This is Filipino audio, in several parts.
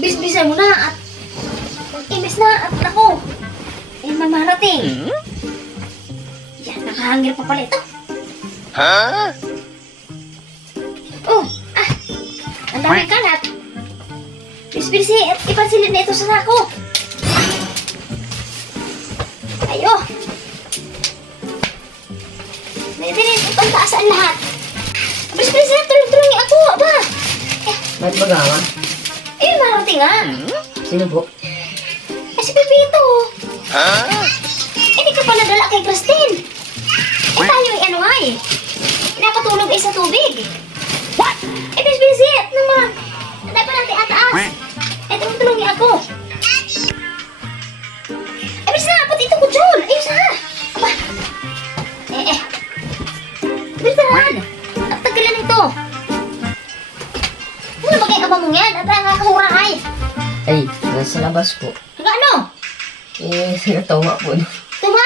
Bisbisan mo na at imbes na at ako. Eh, mamarating. Yan, nakahangir pa pala ito. Huh? Oh, ang dami kalat. Bisbisi at ipansilid na ito sa sako. Ayo. Naidirin, ipantaas ang lahat. Bisbisi na, tulong-tulungi ako, aba. Ba't magawa? Eh, marating nga. Sino po? Eh, si Pepito. Huh? Hindi ka pa nadala kay Christine. Eh, tayo ay ano nga eh. Napatulog ay sa tubig. What? Eh, bisbisi naman. Dapat natin ataas. Eh, tulong-tulungi ako. Eh, bis na, pati ito ko, Jol. Ayos na. Aba. Biltaran. Ang tagalan ito. Ano ba kayo abang mong yan? At nakakahuray. Ay, nasa labas po. Hanggang ano? Eh, sinatawa po. Tuma?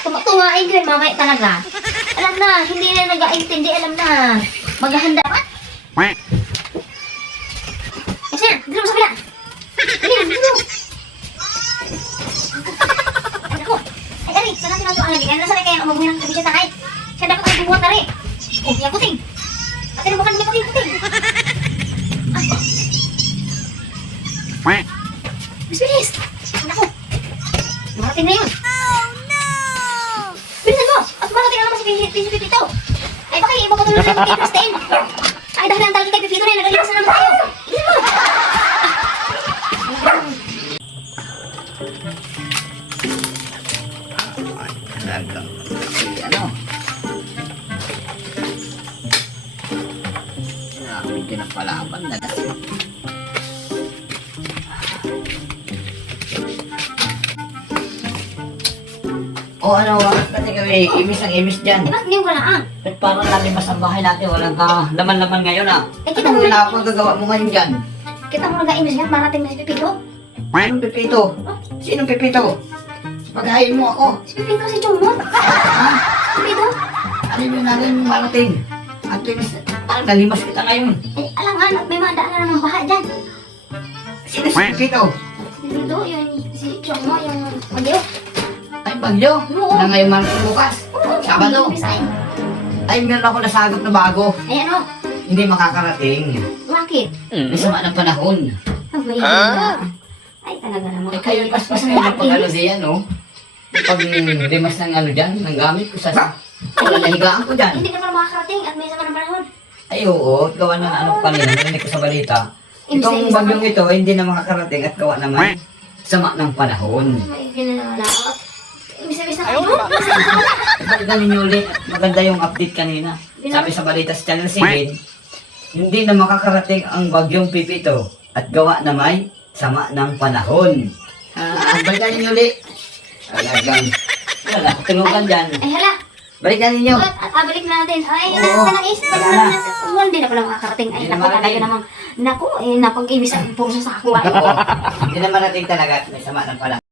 Tumatungain ko yun mamaya talaga. Alam na, hindi na nag-aintindi. Alam na. Maghahanda ka? Ayos na, dito mo sa kabila. Dali na, dito. Ay, ako. Ay, dali, saan natin ang lagi? Ano nasa kaya ang mabuhay ng kabisya takay? Siya dapat ay bubuhat na rin. Oh, yung kuting. Pati na baka naman kuting. Bilis! Ako! Marating na yun! Oh no! Bilisan mo! At marating na naman si Pipito! Ay baka iba ko tulungan kay Christine! Ay dahil ang talaga kay Pipito na nagalimasan naman tayo! Bilisan mo! Ano? Medyo napalaban na kasi. O ano, kasi kami imis ang imis dyan. Eh bakit ngayon ka lang? At parang nalimas ang bahay natin, walang laman-laman ngayon ah. Eh, kita Ano mo na magagawa mo ngayon dyan? Kita mo nag-aimis nga marating na si Pipito? Anong pipito? Sinong pipito? Paghain mo ako. Si Pipito si Chumot! Ha? Si Pipito? Ano yung natin marating? At imis, parang nalimas kita ngayon. Eh alangan at may mandaan na naman bahay dyan! Sino si pipito? Si Pipito, yun si Chumot, yung magyo. Ay, bagyo. Oo. Na ngayon marating bukas. Sabado. Ay, meron ako nasagap na bago. Ay ano? Hindi makakarating. Bakit? May sama ng panahon. Oh, may Ah? Ay, talaga naman. Eh, kayo paspas na yung pag ano diyan, no? Pag limas ng ano dyan, ng gamit ko sa wala nahigaan ko dyan. Hindi ka pa makakarating at may sama ng panahon. Ay, oo. Gawa ng ano kanina, narinig ko sa balita. Itong bagyong ito, hindi na makakarating at gawa naman sama ng panahon. May ginala. Ibig-ibig na kayo? Maganda ninyo ulit. Maganda yung update kanina. Sabi sa balita sa Channel 7, hindi na makakarating ang bagyong Pipito at gawa na may sama ng panahon. Balikan ninyo ulit. Talagang, wala, tulugan dyan. Ay, hala. Balikan ninyo. Balik na natin. Ay, Oo. nangis. Balik na natin. Hindi na pala makakarating. Ay, Hindi na naku, makarating. talaga namang. Naku, napag-ibig sa puro sa sako. Ay, Hindi na marating talaga at may sama ng panahon.